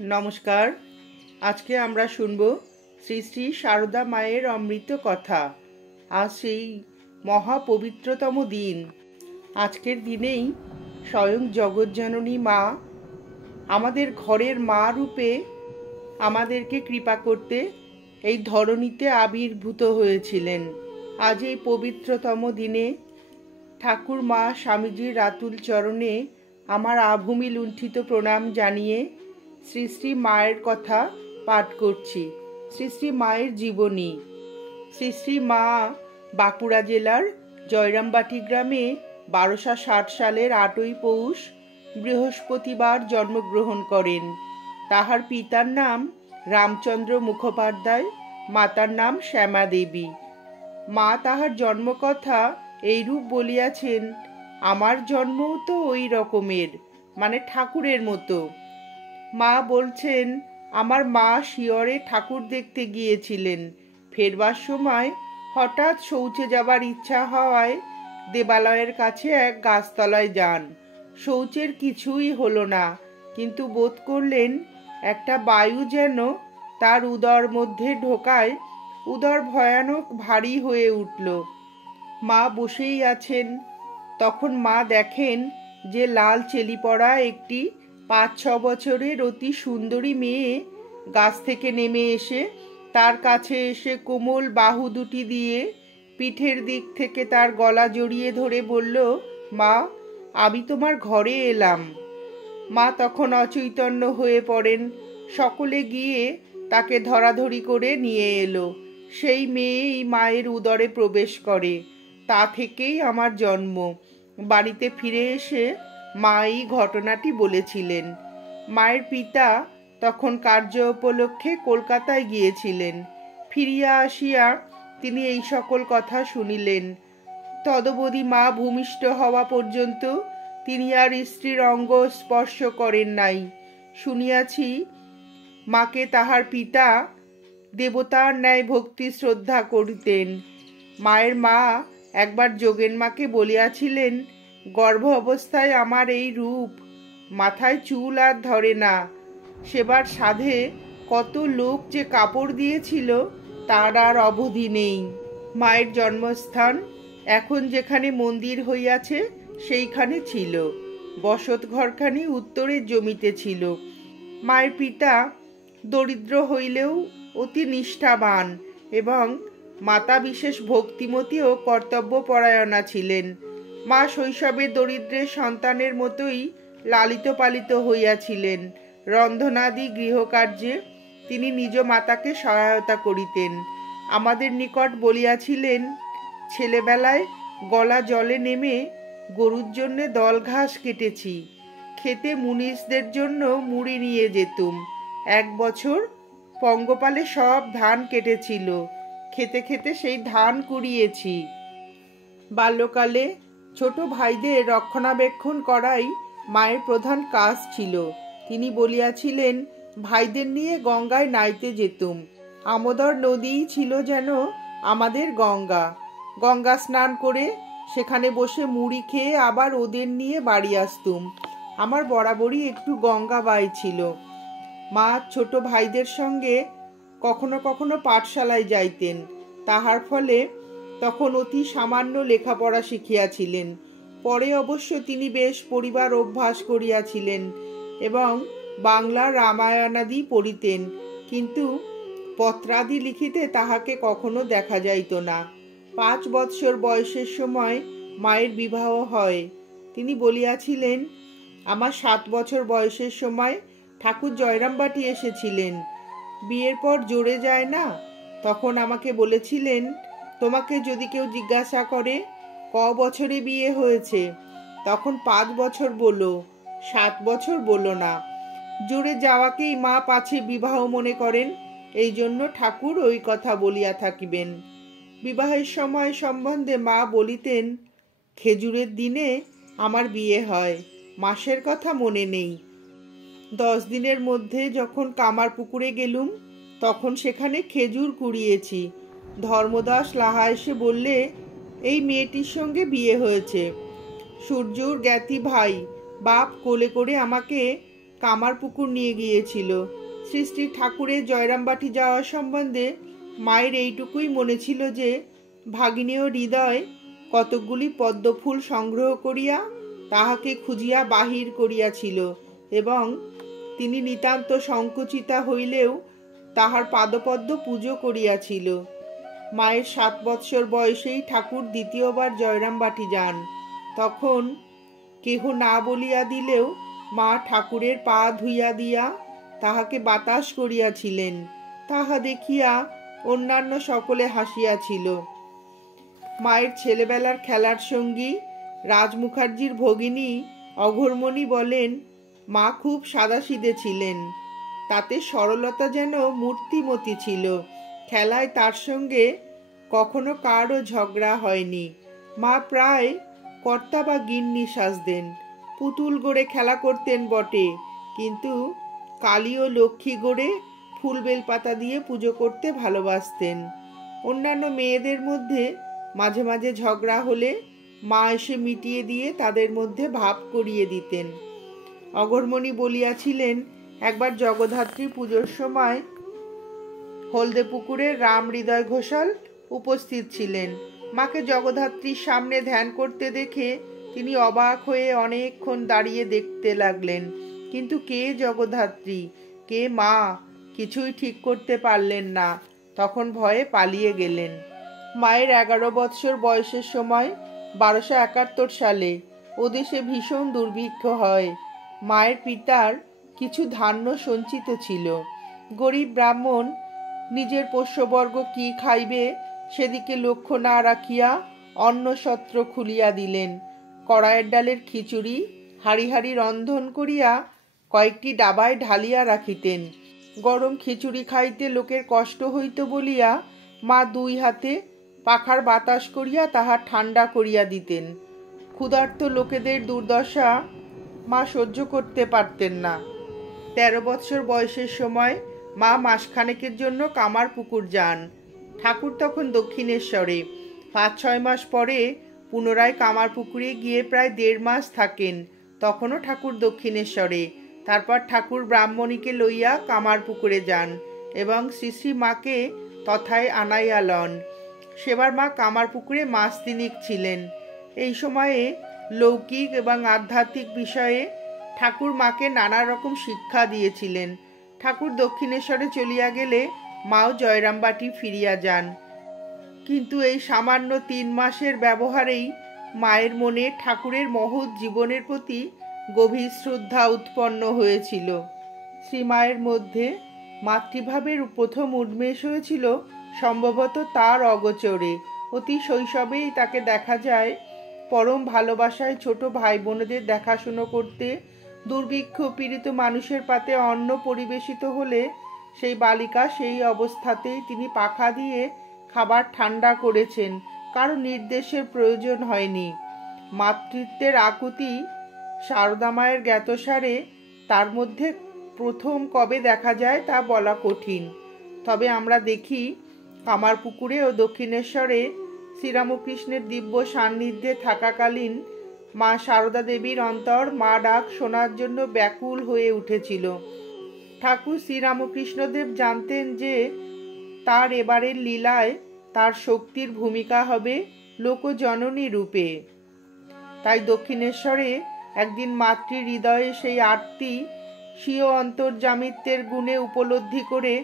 নমস্কার। আজকে আমরা শুনব শ্রী শ্রী সারদা মায়ের অমৃত কথা। আজ সেই মহাপবিত্রতম দিন। আজকের দিনেই স্বয়ং জগজ্জননী মা আমাদের ঘরের মা রূপে আমাদেরকে কৃপা করতে এই ধরণীতে আবির্ভূত হয়েছিলেন। আজ এই পবিত্রতম দিনে ঠাকুর মা স্বামীজির রাতুল চরণে আমার আভূমি লুণ্ঠিত প্রণাম জানিয়ে শ্রী শ্রী মায়ের কথা পাঠ করছি। শ্রী শ্রী মায়ের জীবনী। শ্রী শ্রী মা বাঁকুড়া জেলার জয়রামবাটি গ্রামে 1260 সালের 8ই পৌষ বৃহস্পতিবার জন্মগ্রহণ করেন। তাহার পিতার নাম রামচন্দ্র মুখোপাধ্যায়, মাতার নাম শ্যামা দেবী। মা তাহার জন্মকথা এইরূপ বলিয়াছেন, আমার জন্মও তো ওই রকমের, মানে ঠাকুরের মতো। মা বলছেন, আমার মা শিয়রে ঠাকুর দেখতে গিয়েছিলেন। ফেরবার সময় হঠাৎ শৌচে যাবার ইচ্ছা হওয়ায় দেবালয়ের কাছে এক গাছতলায় যান। শৌচের কিছুই হলো না, কিন্তু বোধ করলেন একটা বায়ু যেন তার উদর মধ্যে ঢোকায় উদর ভয়ানক ভারী হয়ে উঠল। মা বসেই আছেন। তখন মা দেখেন যে লাল চেলি পড়া একটি 5-6 বছরের অতি সুন্দরী মেয়ে গাছ থেকে নেমে এসে তার কাছে এসে কোমল বাহু দুটি দিয়ে পিঠের দিক থেকে তার গলা জড়িয়ে ধরে বলল, মা, আমি তোমার ঘরে এলাম। মা তখন অচৈতন্য হয়ে পড়েন। সকলে গিয়ে তাকে ধরাধরি করে নিয়ে এলো। সেই মেয়েই মায়ের উদরে প্রবেশ করে। তা থেকেই আমার জন্ম। বাড়িতে ফিরে এসে মা এই ঘটনাটি বলেছিলেন। মায়ের পিতা তখন কার্য উপলক্ষে কলকাতায় গিয়েছিলেন। ফিরিয়া আসিয়া তিনি এই সকল কথা শুনিলেন। তদবধি মা ভূমিষ্ঠ হওয়া পর্যন্ত তিনি আর স্ত্রীর অঙ্গ স্পর্শ করেন নাই। শুনিয়াছি মাকে তাহার পিতা দেবতার ন্যায় ভক্তি শ্রদ্ধা করিতেন। মায়ের মা একবার যোগেন মাকে বলিয়াছিলেন, গর্ভ অবস্থায় আমার এই রূপ, মাথায় চুল আর ধরে না। সেবার সাধে কত লোক যে কাপড় দিয়েছিল তার আর অবধি নেই। মায়ের জন্মস্থান এখন যেখানে মন্দির হইয়াছে সেইখানে ছিল। বসত ঘরখানি উত্তরের জমিতে ছিল। মায়ের পিতা দরিদ্র হইলেও অতি নিষ্ঠাবান এবং মাতা বিশেষ ভক্তিমতী ও কর্তব্যপরায়ণা ছিলেন। মা শৈশবে দরিদ্রের সন্তানের মতোই লালিত পালিত হইয়াছিলেন। রন্ধনাদি গৃহকার্যে তিনি নিজ মাতাকে সহায়তা করিতেন। আমাদের নিকট বলিয়াছিলেন, ছেলেবেলায় গলা জলে নেমে গরুর জন্যে দল ঘাস কেটেছি। খেতে মুনিশদের জন্য মুড়ি নিয়ে যেতুম। 1 বছর পঙ্গপালে সব ধান কেটেছিল। খেতে খেতে সেই ধান কুড়িয়েছি। বাল্যকালে ছোট ভাইদের রক্ষণাবেক্ষণ করাই মায়ের প্রধান কাজ ছিল। তিনি বলিয়াছিলেন, ভাইদের নিয়ে গঙ্গায় নাইতে যেতুম। আমোদর নদীই ছিল যেন আমাদের গঙ্গা। গঙ্গা স্নান করে সেখানে বসে মুড়ি খেয়ে আবার ওদের নিয়ে বাড়ি আসতুম। আমার বরাবরই একটু গঙ্গা বাই ছিল। মা ছোট ভাইদের সঙ্গে কখনো কখনো পাঠশালায় যাইতেন। তাহার ফলে তখন অতি সামান্য লেখাপড়া শিখিয়াছিলেন। পরে অবশ্য তিনি বেশ পড়িবার অভ্যাস করিয়াছিলেন এবং বাংলার রামায়ণাদি পড়িতেন, কিন্তু পত্রাদি লিখিতে তাহাকে কখনো দেখা যাইত না। 5 বৎসর বয়সের সময় মায়ের বিবাহ হয়। তিনি বলিয়াছিলেন, আমার 7 বছর বয়সের সময় ঠাকুর জয়রামবাটি এসেছিলেন। বিয়ের পর জোরে যায় না, তখন আমাকে বলেছিলেন, তোমাকে যদি কেউ জিজ্ঞাসা করে ক বছরে বিয়ে হয়েছে, তখন 5 বছর বলো, 7 বছর বলো না। জোরে যাওয়াকেই মা পাছে বিবাহ মনে করেন, এই জন্য ঠাকুর ওই কথা বলিয়া থাকিবেন। বিবাহের সময় সম্বন্ধে মা বলিতেন, খেজুরের দিনে আমার বিয়ে হয়, মাসের কথা মনে নেই। 10 দিনের মধ্যে যখন কামার পুকুরে গেলুম, তখন সেখানে খেজুর কুড়িয়েছি। ধর্মদাস লাহা এসে বললে, এই মেয়েটির সঙ্গে বিয়ে হয়েছে। সূর্যর জ্ঞাতি ভাই বাপ কোলে করে আমাকে কামারপুকুর নিয়ে গিয়েছিল। শ্রী শ্রী ঠাকুরের জয়রামবাটি যাওয়া সম্বন্ধে মায়ের এইটুকুই মনে ছিল যে ভাগিনীয় হৃদয় কতকগুলি পদ্মফুল সংগ্রহ করিয়া তাহাকে খুঁজিয়া বাহির করিয়াছিল এবং তিনি নিতান্ত সংকুচিতা হইলেও তাহার পাদপদ্ম পুজো করিয়াছিল। মায়ের 7 বৎসর বয়সেই ঠাকুর দ্বিতীয়বার জয়রামবাটি যান। তখন কেহ না বলিয়া দিলেও মা ঠাকুরের পা ধুইয়া দিয়া তাহাকে বাতাস করিয়াছিলেন। তাহা দেখিয়া অন্যান্য সকলে হাসিয়াছিল। মায়ের ছেলেবেলার খেলার সঙ্গী রাজ মুখার্জির ভগিনী অঘোরমণি বলেন, মা খুব সাদাসিধে ছিলেন, তাতে সরলতা যেন মূর্তিমতি ছিল। খেলায় তার সঙ্গে কখনো কারও ঝগড়া হয়নি। মা প্রায় কর্তা বা গিন্নি সাজতেন। পুতুল গড়ে খেলা করতেন বটে, কিন্তু কালী ও লক্ষ্মী গড়ে ফুল বেলপাতা দিয়ে পুজো করতে ভালোবাসতেন। অন্যান্য মেয়েদের মধ্যে মাঝে মাঝে ঝগড়া হলে মা এসে মিটিয়ে দিয়ে তাদের মধ্যে ভাব করিয়ে দিতেন। অঘোরমণি বলিয়াছিলেন, একবার জগদ্ধাত্রী পুজোর সময় হলদে পুকুরের রাম হৃদয় ঘোষাল উপস্থিত ছিলেন। মাকে জগদ্ধাত্রীর সামনে ধ্যান করতে দেখে তিনি অবাক হয়ে অনেকক্ষণ দাঁড়িয়ে দেখতে লাগলেন, কিন্তু কে জগদ্ধাত্রী, কে মা কিছুই ঠিক করতে পারলেন না। তখন ভয়ে পালিয়ে গেলেন। মায়ের 11 বৎসর বয়সের সময় 1271 সালে ওদেশে ভীষণ দুর্ভিক্ষ হয়। মায়ের পিতার কিছু ধান্য সঞ্চিত ছিল। গরিব ব্রাহ্মণ নিজের পোষ্যবর্গ কি খাইবে সেদিকে লক্ষ্য না রাখিয়া অন্নসত্র খুলিয়া দিলেন। কড়াইয়ের ডালের খিচুড়ি হাড়ি হাড়ি রন্ধন করিয়া কয়েকটি ডাবায় ঢালিয়া রাখিতেন। গরম খিচুড়ি খাইতে লোকের কষ্ট হইত বলিয়া মা 2 হাতে পাখার বাতাস করিয়া তাহা ঠান্ডা করিয়া দিতেন। ক্ষুধার্ত লোকেদের দুর্দশা মা সহ্য করতে পারতেন না। 13 বৎসর বয়সের সময় মা মাসখানেকের জন্য কামারপুকুর যান। ঠাকুর তখন দক্ষিণেশ্বরে। 5-6 মাস পরে পুনরায় কামারপুকুরে গিয়ে প্রায় 1.5 মাস থাকেন। তখনও ঠাকুর দক্ষিণেশ্বরে। তারপর ঠাকুর ব্রাহ্মণীকে লইয়া কামারপুকুরে যান এবং শ্রী শ্রী মাকে তথায় আনাইয়া লন। সেবার মা কামারপুকুরে মাস 3 ছিলেন। এই সময়ে লৌকিক এবং আধ্যাত্মিক বিষয়ে ঠাকুর মাকে নানা রকম শিক্ষা দিয়েছিলেন। ঠাকুর দক্ষিণেশ্বরে চলিয়া গেলে মাও জয়রামবাটি ফিরিয়া যান। কিন্তু এই সামান্য 3 মাসের ব্যবহারেই মায়ের মনে ঠাকুরের মহৎ জীবনের প্রতি গভীর শ্রদ্ধা উৎপন্ন হয়েছিল। শ্রীমায়ের মধ্যে মাতৃভাবের প্রথম উন্মেষ হয়েছিল সম্ভবত তার অগোচরে। অতি শৈশবেই তাকে দেখা যায় পরম ভালোবাসায় ছোট ভাই বোনেদের দেখাশুনো করতে। দুর্ভিক্ষ পীড়িত মানুষের পাতে অন্ন পরিবেশিত হলে সেই বালিকা সেই অবস্থাতেই তিনি পাখা দিয়ে খাবার ঠান্ডা করেছেন, কারো নির্দেশের প্রয়োজন হয়নি। মাতৃত্বের আকুতি সারদা মায়ের জ্ঞাতসারে তার মধ্যে প্রথম কবে দেখা যায় তা বলা কঠিন। তবে আমরা দেখি কামারপুকুরে ও দক্ষিণেশ্বরে শ্রীরামকৃষ্ণের দিব্য সান্নিধ্যে থাকাকালীন মা সারদা দেবীর অন্তর মা ডাক শোনার জন্য ব্যাকুল হয়ে উঠেছিল। ঠাকুর শ্রীরামকৃষ্ণদেব জানতেন যে তার এবারের লীলায় তার শক্তির ভূমিকা হবে লোকজননী রূপে। তাই দক্ষিণেশ্বরে একদিন মাতৃ হৃদয়ে সেই আরতি স্বীয় অন্তর্যামিত্বের গুণে উপলব্ধি করে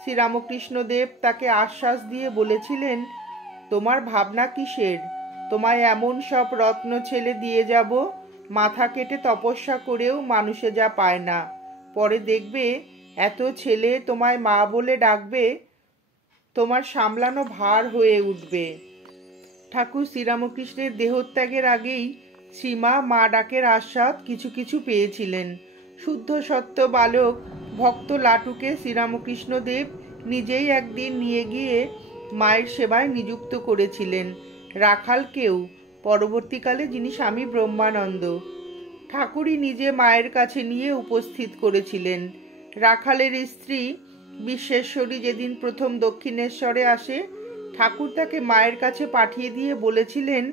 শ্রীরামকৃষ্ণদেব তাকে আশ্বাস দিয়ে বলেছিলেন, তোমার ভাবনা কিসের? তোমায় এমন সব রত্ন ছেলে দিয়ে যাব, মাথা কেটে তপস্যা করেও মানুষে যা পায় না। পরে দেখবে এত ছেলে তোমায় মা বলে ডাকবে, তোমার সামলানো ভার হয়ে উঠবে। ঠাকুর শ্রীরামকৃষ্ণের দেহত্যাগের আগেই শ্রীমা মা ডাকের আস্বাদ কিছু কিছু পেয়েছিলেন। শুদ্ধ সত্য বালক ভক্ত লাটুকে শ্রীরামকৃষ্ণদেব নিজেই একদিন নিয়ে গিয়ে মায়ের সেবায় নিযুক্ত করেছিলেন। রাখালকেও, পরবর্তীকালে যিনি স্বামী ব্রহ্মানন্দ। ঠাকুরই নিজে মায়ের কাছে নিয়ে উপস্থিত করেছিলেন। রাখালের স্ত্রী বিশ্বেশ্বরী যেদিন প্রথম দক্ষিণেশ্বরে আসে, ঠাকুর তাকে মায়ের কাছে পাঠিয়ে দিয়ে বলেছিলেন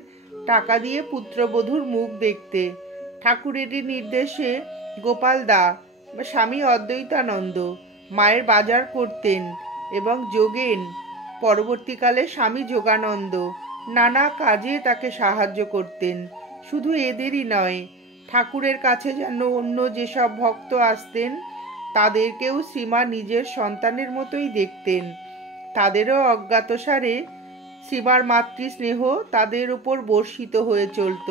টাকা দিয়ে পুত্রবধূর মুখ দেখতে। ঠাকুরেরই নির্দেশে গোপাল দা স্বামী অদ্বৈতানন্দ মায়ের বাজার করতেন এবং যোগেন, পরবর্তীকালে স্বামী যোগানন্দ নানা কাজে তাকে সাহায্য করতেন। শুধু এদেরই নয়, ঠাকুরের কাছে যেন অন্য যেসব ভক্ত আসতেন তাদেরকেও সীমা নিজের সন্তানের মতোই দেখতেন। তাদেরও অজ্ঞাতসারে সীমার মাতৃস্নেহ তাদের উপর বর্ষিত হয়ে চলত।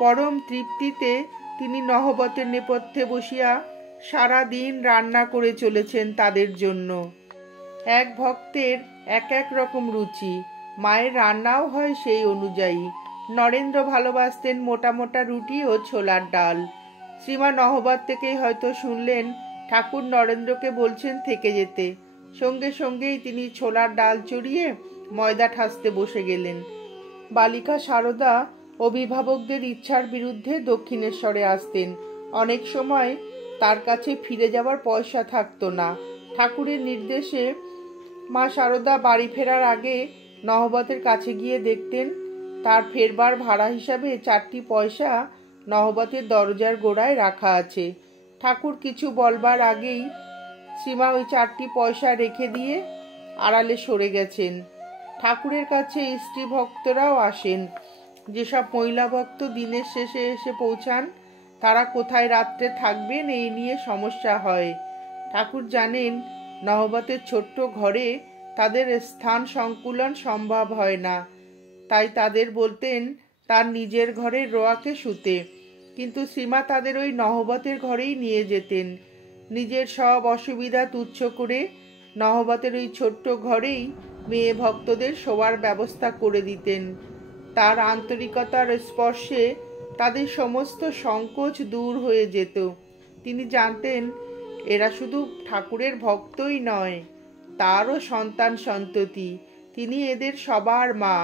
পরম তৃপ্তিতে তিনি নহবতের নেপথ্যে বসিয়া সারা দিন রান্না করে চলেছেন তাদের জন্য। এক ভক্তের এক এক রকম রুচি, মায়ের রান্নাও হয় সেই অনুযায়ী। নরেন্দ্র ভালোবাসতেন মোটা মোটা রুটি ও ছোলার ডাল। শ্রীমা নহবত থেকেই হয়তো শুনলেন ঠাকুর নরেন্দ্রকে বলছেন থেকে যেতে। সঙ্গে সঙ্গেই তিনি ছোলার ডাল চড়িয়ে ময়দা ঠাসতে বসে গেলেন। বালিকা সারদা অভিভাবকদের ইচ্ছার বিরুদ্ধে দক্ষিণেশ্বরে আসতেন। অনেক সময় তার কাছে ফিরে যাওয়ার পয়সা থাকতো না। ঠাকুরের নির্দেশে মা সারদা বাড়ি ফেরার আগে নহবতের কাছে গিয়ে দেখতেন তার ফেরবার ভাড়া হিসাবে 4টি পয়সা নহবতের দরজার গোড়ায় রাখা আছে। ঠাকুর কিছু বলবার আগেই সীমা ওই 4টি পয়সা রেখে দিয়ে আড়ালে সরে গেছেন। ঠাকুরের কাছে স্ত্রী ভক্তরাও আসেন। যেসব মহিলা ভক্ত দিনের শেষে এসে পৌঁছান তারা কোথায় রাত্রে থাকবেন এই নিয়ে সমস্যা হয়। ঠাকুর জানেন নহবতের ছোট্ট ঘরে তাদের স্থান সংকুলন সম্ভব হয় না, তাই তাদের বলতেন তার নিজের ঘরে রোয়াকে শুতে। কিন্তু সীমা তাদের ওই নহবতের ঘরেই নিয়ে যেতেন। নিজের সব অসুবিধা তুচ্ছ করে নহবতের ওই ছোট্ট ঘরেই মেয়ে ভক্তদের শোয়ার ব্যবস্থা করে দিতেন। তার আন্তরিকতার স্পর্শে তাদের সমস্ত সংকোচ দূর হয়ে যেত। তিনি জানতেন এরা শুধু ঠাকুরের ভক্তই নয়, তারও সন্তান সন্ততি। তিনি এদের সবার মা।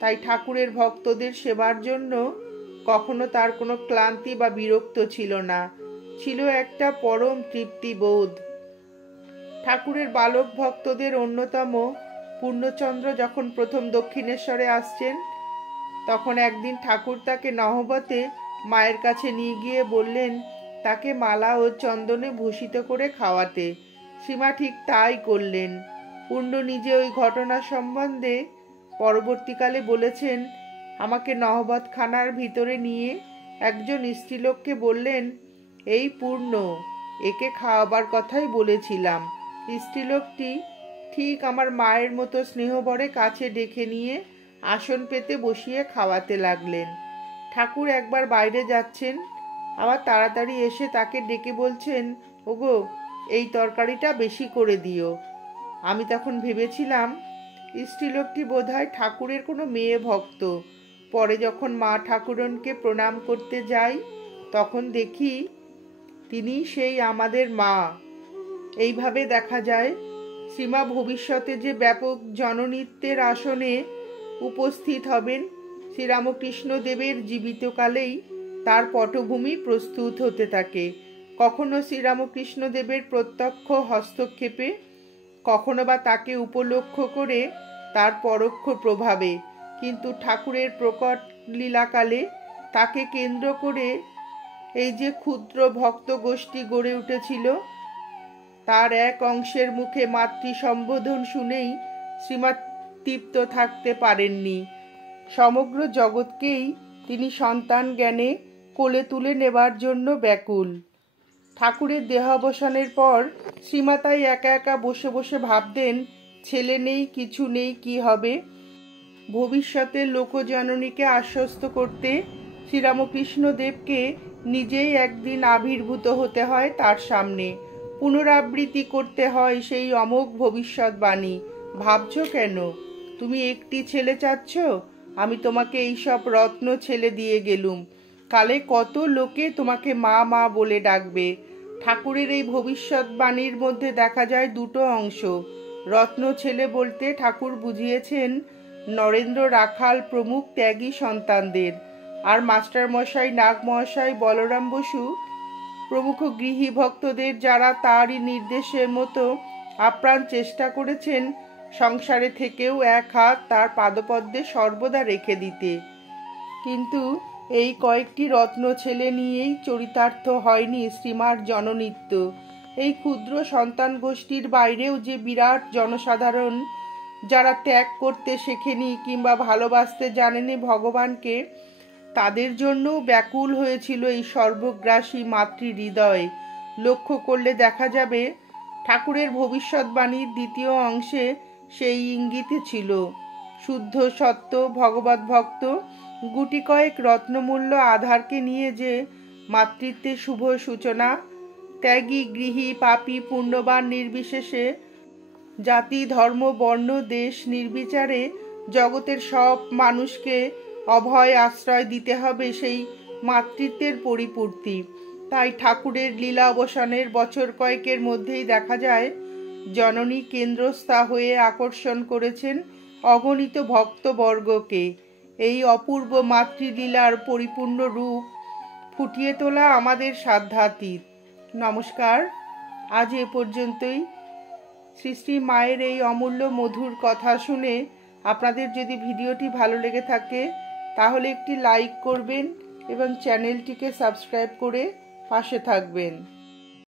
তাই ঠাকুরের ভক্তদের সেবার জন্য কখনো তার কোনো ক্লান্তি বা বিরক্ত ছিল না, ছিল একটা পরম তৃপ্তিবোধ। ঠাকুরের বালক ভক্তদের অন্যতম পূর্ণচন্দ্র যখন প্রথম দক্ষিণেশ্বরে আসছেন তখন একদিন ঠাকুর তাকে নহবতে মায়ের কাছে নিয়ে গিয়ে বললেন তাকে মালা ও চন্দনে ভূষিত করে খাওয়াতে। সীমা ঠিক তাই করলেন। পূর্ণ নিজে ওই ঘটনা সম্বন্ধে পরবর্তীকালে বলেছেন, আমাকে নহবতখানার ভিতরে নিয়ে একজন স্ত্রীলোককে বললেন, এই পূর্ণ, একে খাওয়াবার কথাই বলেছিলাম। স্ত্রীলোকটি ঠিক আমার মায়ের মতো স্নেহভরে কাছে ডেকে নিয়ে আসন পেতে বসিয়ে খাওয়াতে লাগলেন। ঠাকুর একবার বাইরে যাচ্ছেন, আবার তাড়াতাড়ি এসে তাকে ডেকে বলছেন, ওগো, এই তরকারিটা বেশি করে দিও। আমি তখন ভেবেছিলাম স্ত্রীলোকটি বোধহয় ঠাকুরের কোনো মেয়ে ভক্ত। পরে যখন মা ঠাকুরনকে প্রণাম করতে যাই তখন দেখি তিনি সেই আমাদের মা। এইভাবে দেখা যায় সীমা ভবিষ্যতে যে ব্যাপক জননিত্যের আসনে উপস্থিত হবেন, শ্রীরামকৃষ্ণ দেবের জীবিতকালেই তার পটভূমি প্রস্তুত হতে থাকে। কখনো শ্রীরামকৃষ্ণ দেবের প্রত্যক্ষ হস্তক্ষেপে, কখনো বা তাকে উপলক্ষ করে তার পরোক্ষ প্রভাবে, কিন্তু ঠাকুরের প্রকট লীলাকালে তাকে কেন্দ্র করে এই যে ক্ষুদ্র ভক্ত গোষ্ঠী গড়ে উঠেছিল তার এক অংশের মুখে মাতৃ সম্বোধন শুনেই শ্রীমা তৃপ্ত থাকতে পারেননি। সমগ্র জগৎকেই তিনি সন্তান জ্ঞানে কোলে তুলে নেবার জন্য ব্যাকুল। ঠাকুরের দেহাবসানের পর শ্রীমা তাই একা একা বসে বসে ভাবতেন, ছেলে নেই, কিছু নেই, কি হবে। ভবিষ্যতের লোকজননীকে আশ্বস্ত করতে শ্রীরামকৃষ্ণ দেবকে নিজেই একদিন আবির্ভূত হতে হয় তার সামনে, পুনরাবৃত্তি করতে হয় সেই অমোঘ ভবিষ্যৎবাণী। ভাবছো কেন? তুমি একটি ছেলে চাচ্ছ? আমি তোমাকে এইসব রত্ন ছেলে দিয়ে গেলুম। কালে কত লোকে তোমাকে মা মা বলে ডাকবে। ঠাকুরের এই ভবিষ্যৎবাণীর মধ্যে দেখা যায় দুটো অংশ। রত্ন ছেলে বলতে ঠাকুর বুঝিয়েছেন নরেন্দ্র, রাখাল প্রমুখ ত্যাগী সন্তানদের, আর মাস্টারমশাই, নাগমহাশয়, বলরাম বসু প্রমুখ গৃহী ভক্তদের, যারা তারই নির্দেশের মতো আপ্রাণ চেষ্টা করেছেন সংসারে থেকেও এক হাত তার পাদপদ্মে সর্বদা রেখে দিতে। কিন্তু এই কয়েকটি রত্ন ছেলে নিয়েই চরিতার্থ হয়নি শ্রীমার জননিত্য। এই ক্ষুদ্র সন্তান গোষ্ঠীর বাইরেও যে বিরাট জনসাধারণ, যারা ত্যাগ করতে শেখেনি কিংবা ভালোবাসতে জানেনি ভগবানকে, তাদের জন্যও ব্যাকুল হয়েছিল এই সর্বগ্রাসী মাতৃ হৃদয়। লক্ষ্য করলে দেখা যাবে ঠাকুরের ভবিষ্যৎবাণীর দ্বিতীয় অংশে সেই ইঙ্গিতে ছিল। শুদ্ধ সত্য ভগবত ভক্ত গুটি কয়েক রত্নমূল্য আধারকে নিয়ে যে মাতৃত্বের শুভ সূচনা, ত্যাগী গৃহী পাপী পুণ্যবান নির্বিশেষে, জাতি ধর্ম বর্ণ দেশ নির্বিচারে জগতের সব মানুষকে অভয় আশ্রয় দিতে হবে, সেই মাতৃত্বের পরিপূর্তি। তাই ঠাকুরের লীলা অবসানের বছর কয়েকের মধ্যেই দেখা যায় জননী কেন্দ্রস্থা হয়ে আকর্ষণ করেছেন অগণিত ভক্তবর্গকে। এই অপূর্ব মাতৃলীলার পরিপূর্ণ রূপ ফুটিয়ে তোলা আমাদের সাধ্যাতীত। নমস্কার, আজ এ পর্যন্তই। শ্রী শ্রী মায়ের এই অমূল্য মধুর কথা শুনে আপনাদের যদি ভিডিওটি ভালো লেগে থাকে তাহলে একটি লাইক করবেন এবং চ্যানেলটিকে সাবস্ক্রাইব করে পাশে থাকবেন।